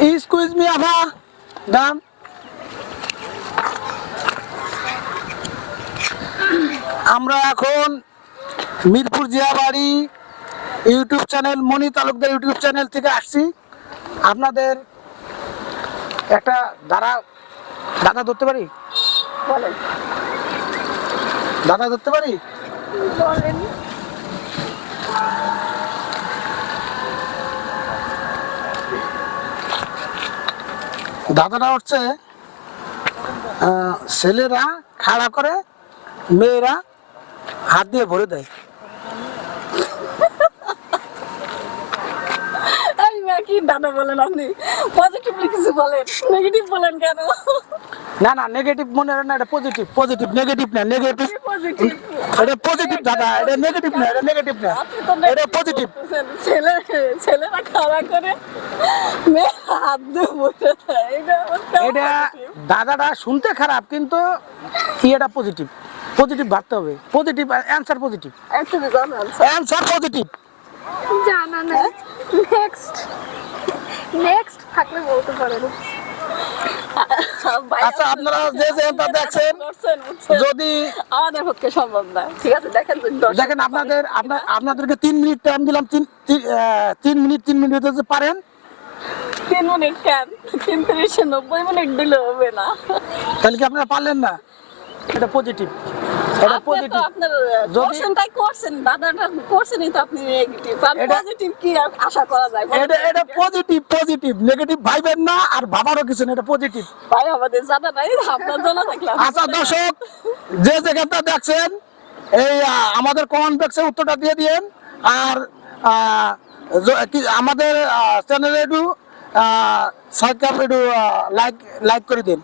Squeeze me আভা দাম। আমরা এখন মিরপুর জিয়াবাড়ি ইউটিউব চ্যানেল মনি তালুকদার ইউটিউব চ্যানেল থেকে আসছি। আপনাদের একটা দাদা ধরতে পারি? বলেন দাদা ধরতে পারি? বলেন। দাদারা হচ্ছে ছেলেরা খাড়া করে, মেয়েরা হাত দিয়ে ভরে দেয়। কি দাদা বলেন আপনি? পজিটিভলি কিছু বলেন, নেগেটিভ বলেন কেন? না না, নেগেটিভ মনে হয় না, এটা পজিটিভ। পজিটিভ নেগেটিভ না, নেগেটিভ। পজিটিভ এটা পজিটিভ দাদা, এটা নেগেটিভ না, এটা নেগেটিভ না, এটা পজিটিভ। ছেলেরা খাওয়া করে মেয়ে হাত দিয়ে বসে থাকে, এটা দাদাটা শুনতে খারাপ কিন্তু এটা পজিটিভ। পজিটিভ ভাবতে হবে, positive answer, positive answer, positive. জানা নেই। নেক্সট নেক্সট থাকলে বলতে পারেন। আচ্ছা, আপনারা যে যেটা দেখছেন, যদি আমাদের পক্ষে সম্ভব না, ঠিক আছে দেখেন। দেখেন আপনাদেরকে 3 মিনিট টাইম দিলাম, 3 মিনিট যদি পারেন। 3 মিনিট কেন? 90 মিনিট দিলে হবে না। তাহলে কি আপনারা পারলেন না? এটা পজিটিভ, এটা পজিটিভ। আপনার কোশ্চেনটাই করছেন, দাদাটা করছেনই তো আপনি নেগেটিভ। আর পজিটিভ কি আশা করা যায়? এটা পজিটিভ, পজিটিভ। নেগেটিভ ভাইবেন না, আর ভাবারও কিছু না, এটা পজিটিভ। ভাই আমাদের জানা নাই, আপনার জানা থাকলে। আচ্ছা দর্শক, যে যেখানটা দেখছেন এই আমাদের কমেন্ট বক্সে উত্তরটা দিয়ে দিন। আর আমাদের চ্যানেলে একটু সাবস্ক্রাইব, একটু লাইক করে দিন।